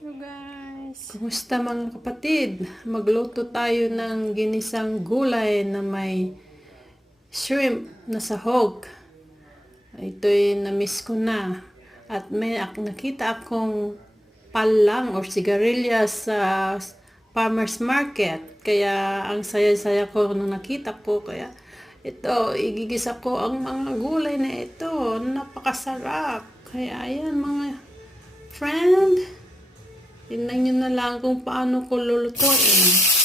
Hello guys! Kumusta mga kapatid? Magluto tayo ng ginisang gulay na may shrimp na sahog. Ito'y na-miss ko na. At may nakita akong palang or sigarilyas sa farmer's market. Kaya ang saya-saya ko nung nakita ko. Kaya ito, igigisa ko ang mga gulay na ito. Napakasarap. Kaya ayan mga friend. Tingnan nyo na lang kung paano ko lulutuin.